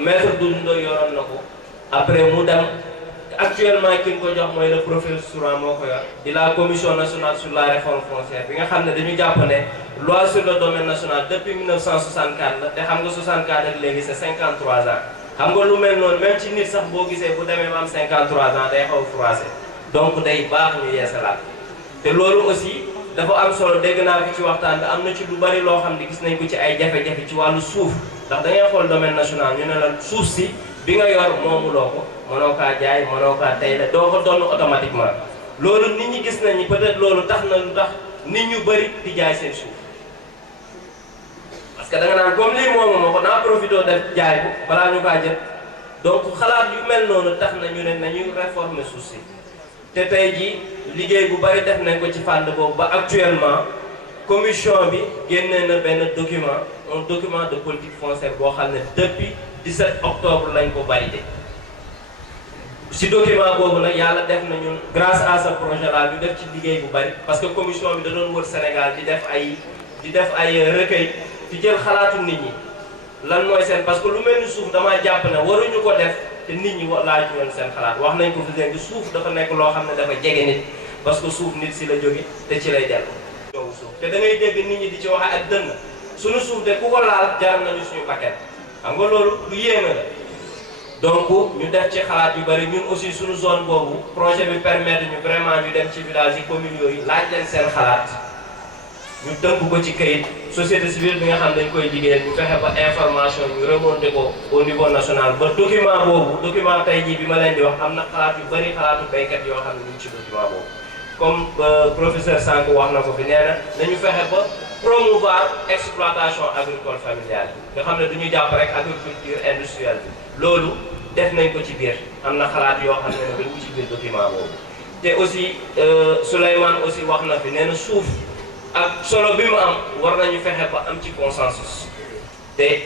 maître Doudou Ndoye yoroon na ko après mu dem actuellement ki ñu ko jox mooy le professeur Soura moo ko yor di la commission nationale sur la réforme foncière bi nga xam ne dañu jàpp ne loi sur le domaine national depuis 1964 la te xam nga 64 ak léegi c'est 53 ans xam nga lu mel noonu même ci nit sax boo gisee bu demee ba am 53 ans day xaw a froissé donc day baax ñu yeesalaat te loolu aussi dafa am solo dégg naa fi ci waxtaan bi am na ci lu bari loo xam ne gis nañ ko ci ay jafe-jafe ci wàllu suuf ndax da ngay xool domaine national ñu ne la suuf si bi nga yor moomuloo ko mënoo kaa jaay mënoo kaa tey la doo ko donn automatiquement loolu nit ñi gis nañu peut-être loolu tax na lu tax nit ñu bari di jaay seen suuf parce que da nga naan comme lii moomu ma ko naa profité def jaay ko balaa ñu kaa jël donc xalaat yu mel noonu tax na ñu ne nañu réformer suuf si te tey jii liggéey bu bari def nañ ko ci fànn boobu ba actuellement commission bi génnee na benn document un document de politique foncière boo xam ne depuis 17 octobre lañ ko validé si document boobu nag yàlla def na ñun grâce à ce projet là ñu def ci liggéey bu bari parce que commission bi da doon wër Sénégal di def ay recueil di jël xalaatu nit ñi lan mooy seen parce que lu mel ni suuf damaa jàpp ne waruñu ko def te nit ñi laaj ñoon seen xalaat wax nañ ko fi léegi suuf dafa nekk loo xam ne dafa jege nit parce que suuf nit si la jóge te ci lay dellu yow suuf te da ngay dégg nit ñi di ci waxe ak dënn suñu suuf de ku ko laal jar nañu suñu paquet xam nga loolu lu yéeme la donc ñu def ci xalaat yu bari ñun aussi suñu zone boobu projet bi permettre ñu vraiment ñu dem ci village yi communes yooyu laaj leen seen xalaat ñu tënk ko ci kayit société civile bi nga xam dañ koy liggéeyal ñu fexe ba information ñu remonté ko au niveau national ba document boobu document tey jii bi ma leen di wax am na xalaat yu bari xalaatu béykat yoo xam ne ñu ngi ci document boobu comme professeur Sank wax na ko fi nee na nañu fexe ba promouvoir exploitation agricole familiale bi nga xam ne du ñu jàpp rek agriculture industrielle bi loolu def nañ ko ci biir am na xalaat yoo xam ne dañ ko ci biir document boobu te aussi Souleymane aussi wax na fi nee na suuf ak solo bi mu am war nañu fexe ba am ci consensus te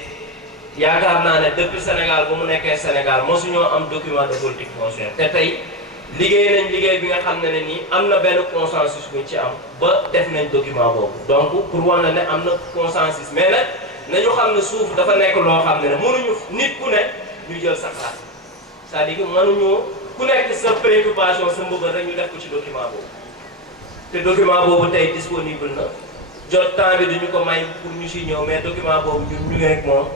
yaakaar naa ne depuis Sénégal ba mu nekkee Sénégal mosuñoo am document de politique foncière te tey liggéey nañ liggéey bi nga xam ne nii am na benn consensus buñ ci am ba def nañ document boobu donc pour wan na ne am na consensus mais nag nañu xam ne suuf dafa nekk loo xam ne mënuñu nit ku ne ñu jël sa xalaat c'est-à-dire que mënuñu ku nekk sa préoccupation sa mbëbër rek ñu def ko ci document boobu te document boobu tey disponible na jot temps bi duñu ko may pour ñu si ñëw mais document boobu ñun ñu ngi rek moom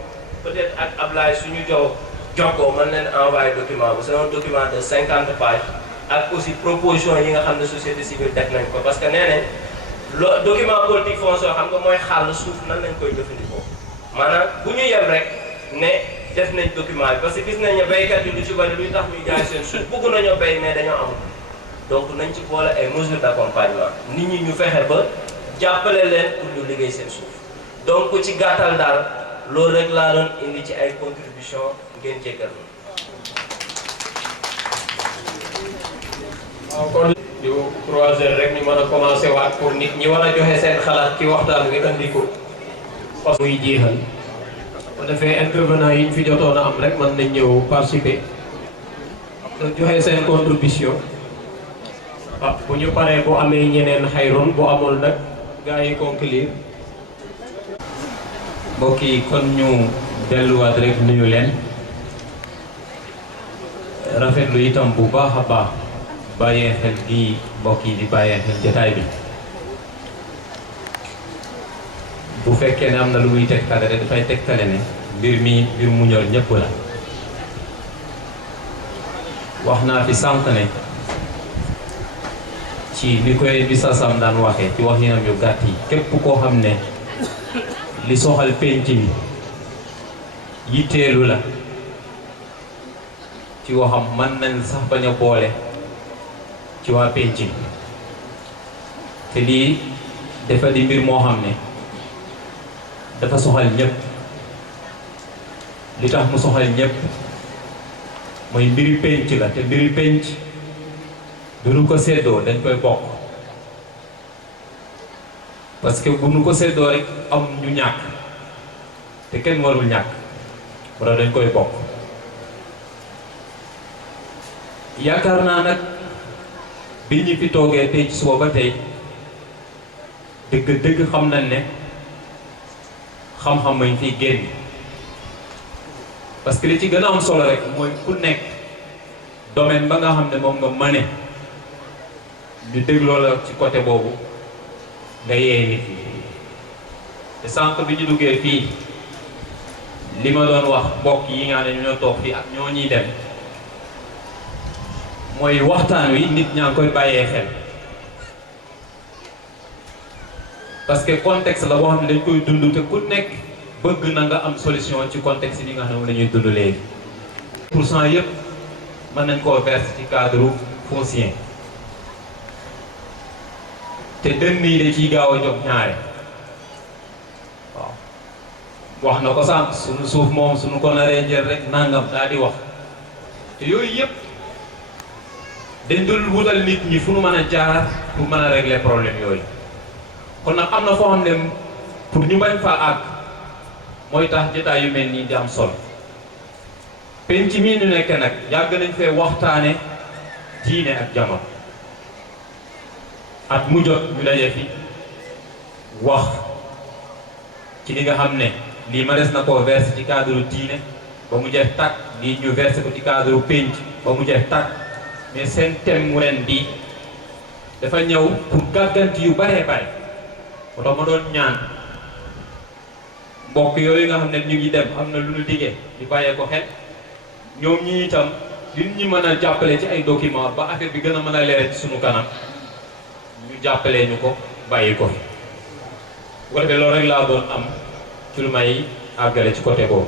peut-être ak Ablaye suñu jokkoo mën leen envoyé document bu c'est un document de 50 pages ak aussi proposition yi nga xam ne société civile def nañ ko parce que nee nañ document politique foncière xam nga mooy xàll suuf nan lañ koy jëfandikoo maanaam bu ñu yem rek ne def nañ document bi parce que gis nañ ne béykat yi lu ci bari luy tax ñuy jaay seen suuf bëgg nañoo béy mais dañoo amul donc nañ ci boole ay mesures d'accompagnement nit ñi ñu fexe ba jàppale leen pour ñu liggéey seen suuf donc ci gàttal daal loolu rek laa doon indi ci ay contribution ngeen jéggal ma. waaw kon ñu croiser rek ñu mën a commencé waat pour nit ñi war a joxe seen xalaat ci waxtaan wi andi ko parce que muy jeexal bu defee intervenant yi ñu fi jotoon a am rek mën nañ ñëw participer joxe seen contribution bu ñu paree bu amee ñeneen xayrun bu amul nag gars yi conclure. mbokk yi kon ñu delluwaat rek nuyu leen rafetlu itam bu baax a baax bàyyee xel gi mbokk yi di bàyyee xel jotaay bi bu fekkee ne am na lu muy tegtale rek dafay tegtale ne mbir mu ñor ñëpp la wax naa fi sànq ne ci ni koy bi sasam daan waxee ci wax yinam yu gàtt yi képp koo xam ne li soxal penc mi yitteelu la ci waxam mën nañ sax bañ a boole ci waa penc mi te lii dafa di mbir moo xam ne dafa soxal ñëpp. li tax mu soxal ñëpp mooy mbiri penc la te mbiri penc duñu ko séddoo dañ koy bokk parce que bu ñu ko séddoo rek am ñu ñàkk te kenn warul ñàkk wala dañ koy bokk. yaakaar naa nag bi ñu fi toogee tey ci suba ba tey dëgg xam nañ ne xam-xam mañ fiy génn. parce que li ci gën a am solo rek mooy ku nekk domaine ba nga xam ne moom nga mëne ñu dégloo la ci côté boobu nga yee nit ñi te sànq bi ñu duggee fii li ma doon wax mbokk yi nga xam ne ñoo toog fii ak ñoo ñuy dem mooy waxtaan wi nit ñaa ngi koy bàyyee xel parce que contexte la boo xam ne dañ koy dund te ku nekk bëgg na nga am solution ci contexte bi nga xam ne moom la ñuy dund léegi. % yëpp mën nañ koo verser ci cadre foncier te dënn yi da ciy gaaw a jóg ñaare waaw wax na ko sànq suñu suuf moom suñu ko naree jël rek nangam daal di wax te yooyu yëpp dañ dul wutal nit ñi fu nu mën a jaar pour mën a régler problème yooyu kon nag am na foo xam ne pour ñu bañ faa àgg. mooy tax jotaay yu mel nii di am solo penc mii ñu nekk nag yàgg nañ fee waxtaane diine ak jamono at mu jot ñu daje fi wax ci li nga xam ne lii ma des na koo verser ci cadre diine ba mu jeex tàkk lii ñu verser ko ci cadre penc ba mu jeex tàkk mais seen thème mu ren bii dafa ñëw pour gàgganti yu bare bare moo tax ma doon ñaan mbokk yooyu nga xam ne ñu ngi dem am na lu ñu liggéey ñu bàyyee ko xel ñoom ñi itam li ñu mën a jàppale ci ay document ba affaire bi gën a mën a leer ci suñu kanam ñu jàppalee ñu ko bàyyi ko fi bu ko defee loolu rek laa doon am ci lu may àggale ci côté boobu.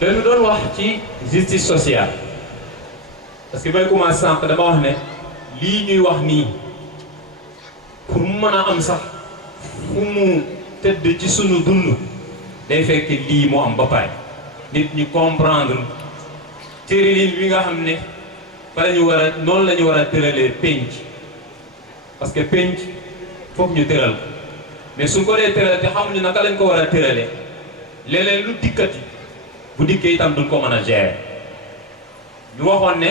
dañu doon wax ci justice sociale parce que bay commencé sànq dama wax ne lii ñuy wax nii pour mu mën a am sax fu mu tëdd ci sunu dund day fekk lii moo am ba pare nit ñi comprendre tëralin bi nga xam ne fa la ñu war a noonu la ñu war a tëralee penc parce que penc foog ñu tëral ko mais su ko dee tëral te xamuñu naka lañ ko war a tëralee léeg-léeg lu dikkati bu dikkee itam duñ ko mën a gérer ñu waxoon ne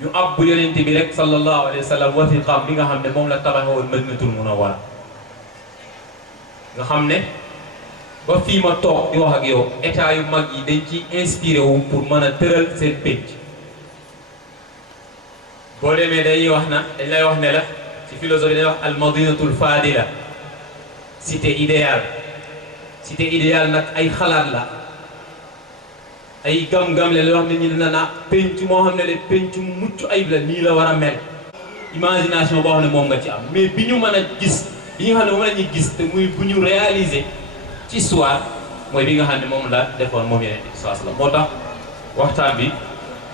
ñu ab bu yonent bi rek sallallahu alayhi wa sallam wasiqaam bi nga xam ne moom la tabaxewoon Madinatul Munawwara nga xam ne ba fii ma toog di wax ak yow état yu mag yi dañ ci inspiré wu pour mën a tëral seen pénc boo demee dañuy wax na dañ lay wax ne la ci philosophie dañuy wax al madinatul fadila cité idéale nag ay xalaat la ay gam-gam la loo xam ne ñu ne na pénc moo xam ne le pénc mu mucc ayib la nii la war a mel imagination boo xam ne moom nga ci am mais bi ñu mën a gis bi nga xam ne moom la ñuy gis te muy bu ñu réaliser ci histoire mooy bi nga xam ne moom la defoon moom yeneen histoire la moo tax waxtaan bi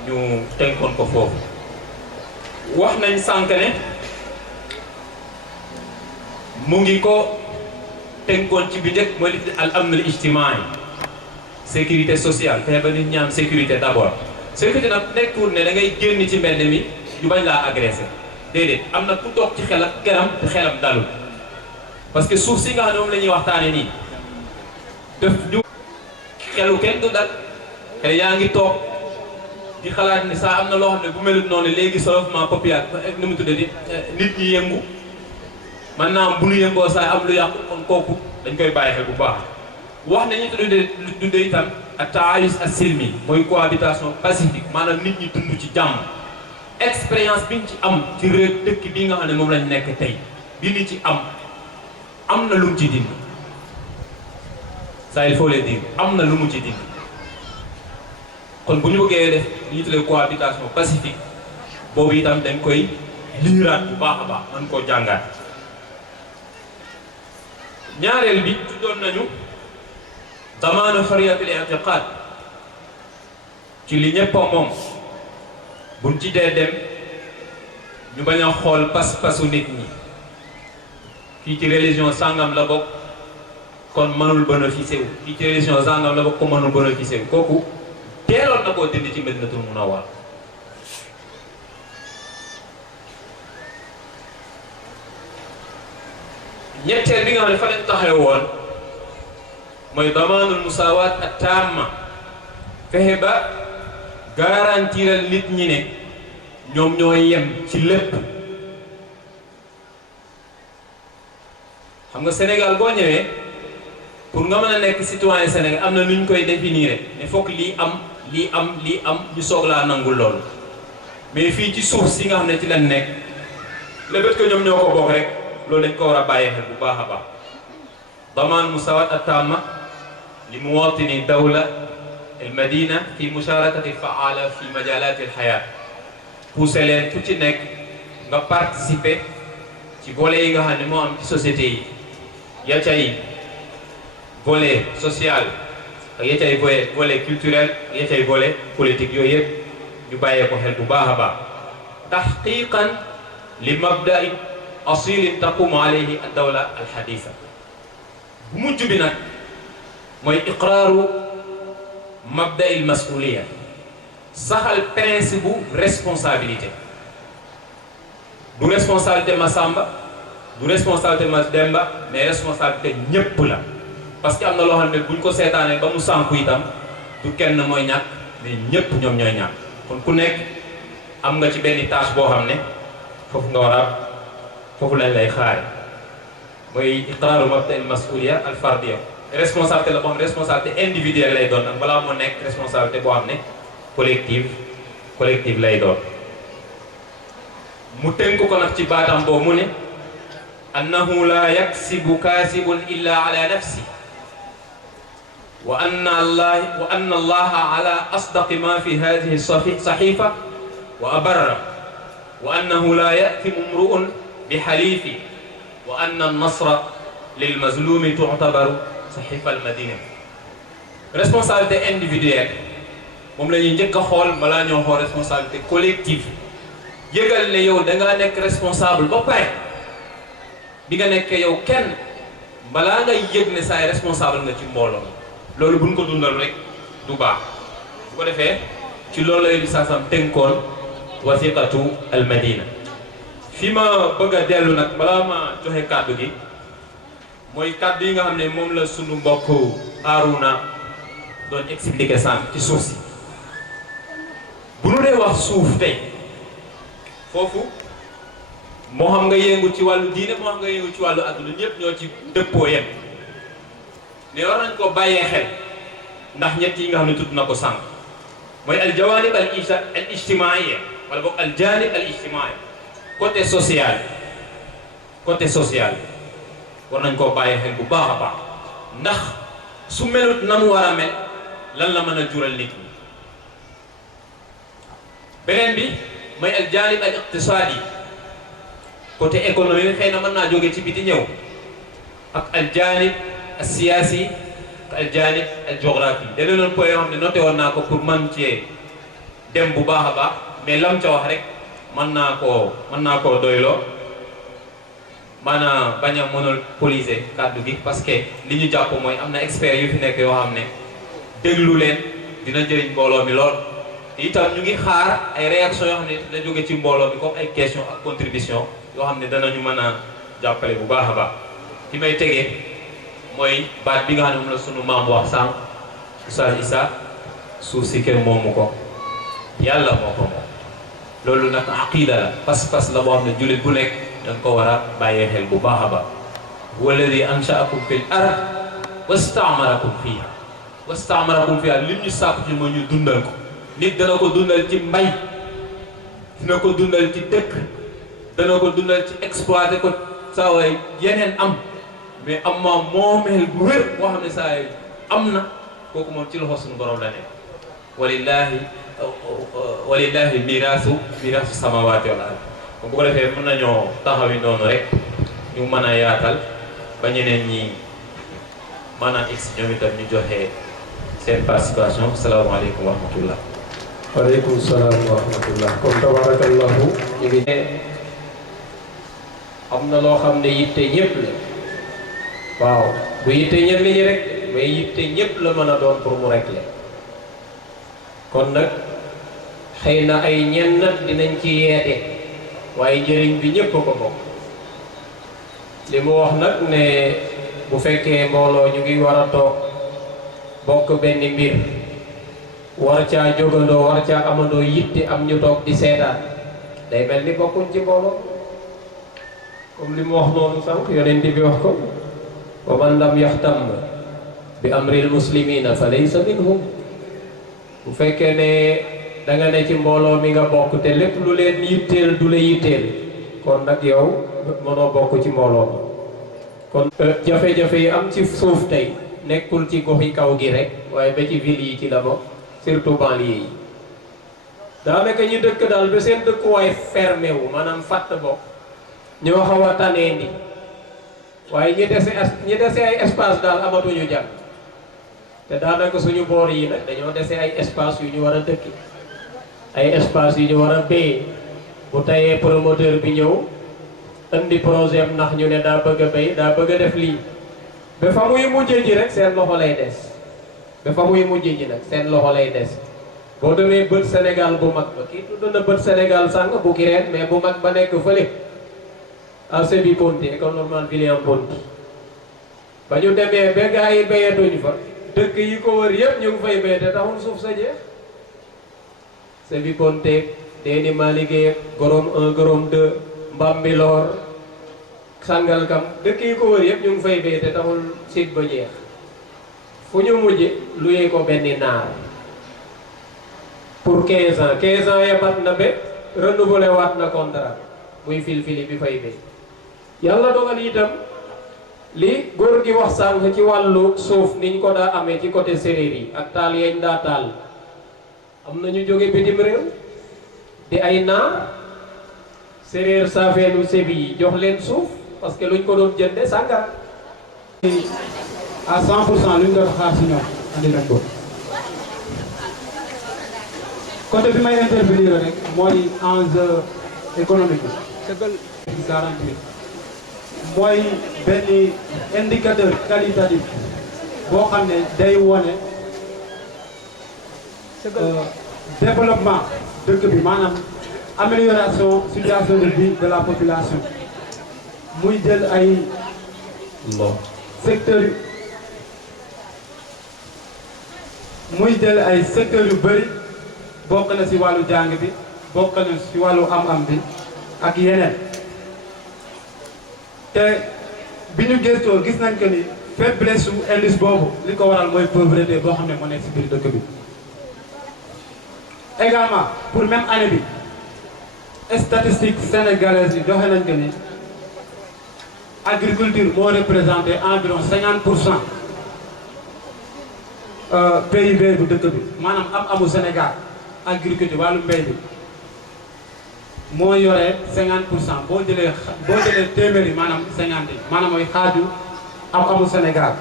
ñu tënkoon ko foofu wax nañ sànq ne mu ngi ko tënkoon ci bi njëkk mooy li al amn al ijtimaai sécurité sociale fexe ba nit ñi am sécurité d'abord sécurité nag nekkul ne da ngay génn ci mbedd mi ñu bañ laa agressé déedéet am na ku toog ci xelam keram te xelam dalul parce que suuf si nga xam ne moom la ñuy waxtaane nii def ñu xelu kenn du dal xel yaa ngi toog di xalaat ni saa am na loo xam ne bu melut noonu léegi changement populaire ni mu tuddee nit ñi yëngu man naa am bu ñu yëngoo saa am lu yàqu kon kooku dañ koy bàyyi xel bu baax wax nañu dundee itam ak taayus as-silmi mooy cohabitation pacifique maanaam nit ñi dund ci jàmm expérience biñ ci am ci réew dëkk bii nga xam ne moom lañ nekk tey bi ni ci am na lu mu ci dindi ça il faut le dire am na lu mu ci dindi kon bu ñu bëggee def li ñu tuddee cohabitation pacifique boobu itam dañ koy liiraat bu baax a baax man koo jàngaat ñaareel bi tuddoon nañu damaanu xariyatul i'tiqaad ci li ñëpp a moom buñ ci dee dem ñu bañ a xool pas-pasu nit ñi kii ci religion sangam la bokk kon mënul bénéficier wu kii ci religion sangam la bokk ko mënul bénéficier wu kooku teeloon na koo dindi ci Madinatul Munawwara ñetteel bi nga xam ne fa lañ taxaw woon mooy damaanul musaawaat ak taama fexe ba garantiral nit ñi ne ñoom ñoo yem ci lépp xam nga Sénégal boo ñëwee pour nga mën a nekk citoyen Sénégal am na nu ñu koy définir ne fokk lii am ñu soog laa nangul loolu mais fii ci suuf si nga xam ne ci lañ nekk le fait que ñoom ñoo ko bokk rek loolu dañ ko war a bàyyi xel bu baax a baax damaan musawat at-tamma li muwatini dawla al madina fi musharakati faala fi majalati al hayat poussé leen ku ci nekk nga participer ci volet yi nga xam ne moo am ci société yi ya cay volet social ak ya cay volet culturel ak ya cay volet politique yooyu yëpp ñu bàyyee ko xel bu baax a baax tahqiqan li mabda'i asilin taqumu alayhi ad-dawla al-haditha bu mujj bi nag mooy iqraaru mabda'i al-mas'uliyya saxal principe bu responsabilité du responsabilité ma Samba du responsabilité ma Demba mais responsabilité ñépp la parce que am na loo xam ne buñ ko seetaanee ba mu sànku itam du kenn mooy ñàkk mais ñépp ñoom ñooy ñàkk kon ku nekk am nga ci benn tâche boo xam ne foofu nga war a foofu lañ lay xaare mooy iqraaru mabda al mas'uliyya al fardiyya responsabilité la boo xam ne responsabilité individuelle lay doon nag balaa moo nekk responsabilité boo xam ne collective lay doon mu tënk ko nag ci baatam boobu mu ne annahu la yaksibu kaasibun illa ala nafsi wa anna allaha ala asdaqi ma fi hadihi sahifa wa abarra wa annahu la ya'timu imru'un bi halifi wa anna an-nasra lil mazlumi tu'tabaru sahifa al madina responsabilité individuelle moom la ñuy njëkk a xool balaa ñoo xool responsabilité collective yëgal ne yow da ngaa nekk responsable ba pare bi nga nekkee yow kenn balaa ngay yëg ne saay responsable nga ci mbooloo loolu buñ ko dundal rek du baax bu ko defee ci loolu lay lisaasam tënkoon wasiqatu al madina fi ma bëgg a dellu nag balaa ma joxe kàddu gi mooy kàddu yi nga xam ne moom la sunu mbokk Arouna doon expliquer sànq ci suuf si bu nu dee wax suuf tey foofu moo xam nga yëngu ci wàllu diine moo xam nga yëngu ci wàllu adduna ñëpp ñoo ci dëppoo yem mais war nañ ko bàyyee xel ndax ñett yi nga xam ne tudd na ko sànq mooy al jawanib al ijtimaaiya wala boog al janib al ijtimaai côté social war nañ koo bàyyee xel bu baax a baax ndax su melut na mu war a mel lan la mën a jural nit ñi beneen bi mooy al janib al iqtisaadi côté économie xëy na mën naa jóge ci biti ñëw ak al janib al siyaasi ak al janib al géographie dana doon point yoo xam ne noté woon naa ko pour mën cee dem bu baax a baax mais lam ca wax rek mën naa koo doyloo maanaam bañ a monopoliser kàddu gi parce que li ñu jàpp mooy am na experts yu fi nekk yoo xam ne déglu leen dina jëriñ mbooloo mi lool itam ñu ngi xaar ay réaction yoo xam ne dina jóge ci mbooloo mi comme ay question ak contribution yoo xam ne danañu mën a jàppale bu baax a baax fi may tegee mooy baat bi nga xam ne moom la sunu maam wax sànq Oustaz Issa suuf si kenn moomu ko yàlla moo ko moom loolu nag aqida la pas-pas la boo xam ne jullit bu nekk danga ko war a bàyyee xel bu baax a baax walladi anshaakum fil ard wastaamarakum fiha lim ñu sàkku ci mooy ñu dundal ko nit dana ko dundal ci mbay dina ko dundal ci dëkk dana ko dundal ci exploité ko saa waay yeneen am mais am ma moomeel bu wér boo xam ne saa yi am na kooku moom ci loxo suñu borom la ne walillahi miraasu samawati wal ard bu ko defee mën nañoo taxawi noonu rek ñu mën a yaatal ba ñeneen ñi maanaam ex ñoom itam ñu joxe seen participation salaamaaleykum wa rahmatullah. waaleykum salaam wa rahmatullah. comme tabarakallahu ñu ngi am na loo xam ne yitte ñëpp la waaw bu yitte ñenn ñi rek mais yitte ñëpp la mën a doon pour mu régler kon nag xëy na ay ñenn dinañ ci yeete waaye njëriñ bi ñëpp ko bokk li mu wax nag ne bu fekkee mbooloo ñu ngi war a toog bokk benn mbir war caa jógandoo war caa amandoo yitte am ñu toog di seetaan day mel ni bokkuñ ci mbooloo comme li mu wax noonu sànq yonent bi wax ko wa man lam yaxtam bi amril muslimina fa laysa minhum bu fekkee ne da nga ne ci mbooloo mi nga bokk te lépp lu leen yitteel du la yitteel kon nag yow mënoo bokk ci mbooloo ma kon jafe-jafe yi am ci suuf tey nekkul ci gox yi kaw gi rek waaye ba ci ville yi ci la bokk surtout banlieue yi daanaka ñu dëkk daal ba seen dëkkuwaay fermé wu maanaam fàtt bokk ñoo xaw a tanee ni waaye ñi dese ay espace daal amatuñu jàmm te daanaka suñu boor yi nag dañoo dese ay espace yu ñu war a dëkki ay espace yu ñu war a béyee bu tayee promoteur bi ñëw indi projet am ndax ñu ne daa bëgg a béy daa bëgg a def lii ba fa muy mujjee ji rek seen loxo lay des ba fa muy mujjee ji nag seen loxo lay des boo demee bët Sénégal bu mag ba kii tudd na bët Sénégal sànq bu kireen mais bu mag ba nekk fële à Sébi Ponte école normale William Ponty ba ñu demee ba gars yi béyatuñ fa dëkk yi ko wër yëpp ñu ngi fay béy te taxul suuf sa jeex Sébi Ponte Déni Maligé Gorom 1 Gorom 2 Mbambilor Sangalkam dëkk yi ko wër yëpp ñu ngi fay béy te taxul sit ba jeex fu ñu mujje luyee ko benn naar pour 15 ans 15 ans ya mat na ba renouvelé waat na contrat muy fil-fili bi fay béy yàlla dogal itam li góor gi wax sànq ci wàllu suuf niñ ko daa amee ci côté séréer yi ak taal yeñ daa taal am na ñu jóge bitim réew di ay naar séréer saafeenu sébi yi jox leen suuf parce que luñ ko doon jënde sàngara à 100% luñ doon xaar si ñoom andi nañ ko côté bi may intervenir rek mooy enjeu économique bi 48 mooy benn indicateur qualitatif boo xam ne day wone développement dëkk bi maanaam amélioration situation de vie de la population muy jël ay secteurs yu bëri bokk na ci wàllu jàng bi bokk na ci wàllu am-am bi ak yeneen te bi ñu gëstoo gis nañ que ni faiblesse su indice boobu li ko waral mooy pauvreté boo xam ne moo nekk ci biir dëkk bi. également pour même année bi statistiques sénégalaises yi joxe nañ que ni agriculture moo représenté environ 50% PIB bu dëkk bi maanaam am-amu Sénégal agriculture wàllu mbéy bi. moo yore 50% boo jëlee téeméeri maanaam 50 yi maanaam mooy xaaju am-amu Sénégal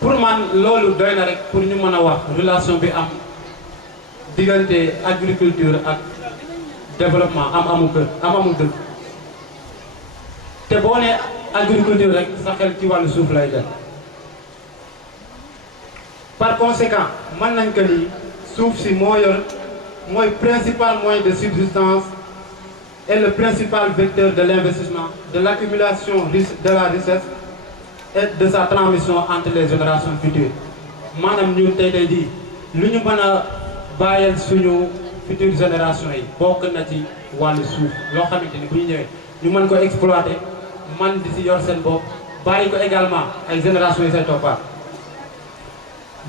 pour man loolu doy na rek pour ñu mën a wax relation bi am diggante agriculture ak développement am-amu dëkk te boo nee agriculture rek sa xel ci wàllu suuf lay def par conséquent mën nañ que ni suuf si moo yor. mooy principal moyen de subsistance et le principal vecteur de l'investissement, de l'accumulation de la richesse et de sa transmission entre les générations futures. maanaam ñun tey jii lu ñu mën a bàyyil suñu futures générations yi bokk na ci wàllu suuf loo xamante ni bu ñu ñëwee ñu mën ko exploiter man di si yor seen bopp bàyyi ko également ay générations yi say toppaat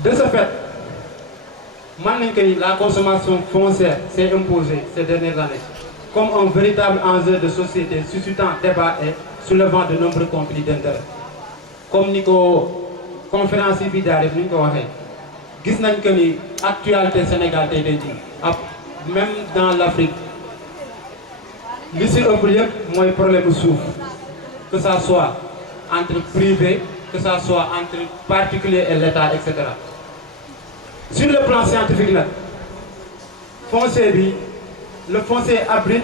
de ce fait. Maintenant que la consommation foncière s'est imposée ces dernières années comme un véritable enjeu de société suscitant débat et soulevant de nombreux conflits d'intérêts. Comme ni ko conférence bi daal ni ñu ko waxee gis nañ que ni actualité Sénégal tey jii même dans l'Afrique li si ëpp yëpp mooy problème suuf que ça soit entre privé que ça soit entre particulier et l'État etc. Sur le plan scientifique nag foncier bi le foncier abrite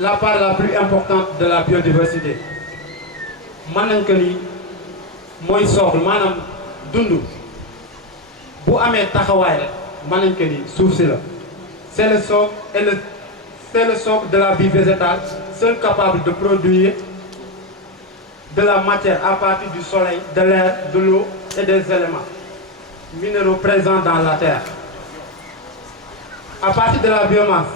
la part la plus importante de la biodiversité mën nañ ko ni mooy soxla maanaam dund bu amee taxawaay rek mën nañ ko ni suuf si la c'est le socle et c'est le socle de la vie végétale seul capable de produire de la matière à partir du soleil, de l'air, de l'eau et des éléments minéraux présents dans la terre. À partir de la biomasse,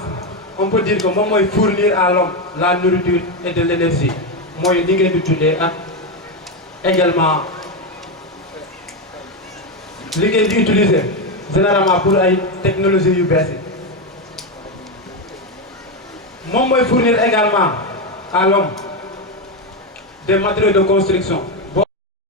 on peut dire que moom mooy fournir à l'homme la nourriture et de l'énergie mooy li ngeen di tuddee ak également li ngeen di utiliser généralement pour ay technologies yu bees yi moom mooy fournir également à l'homme des matériaux de construction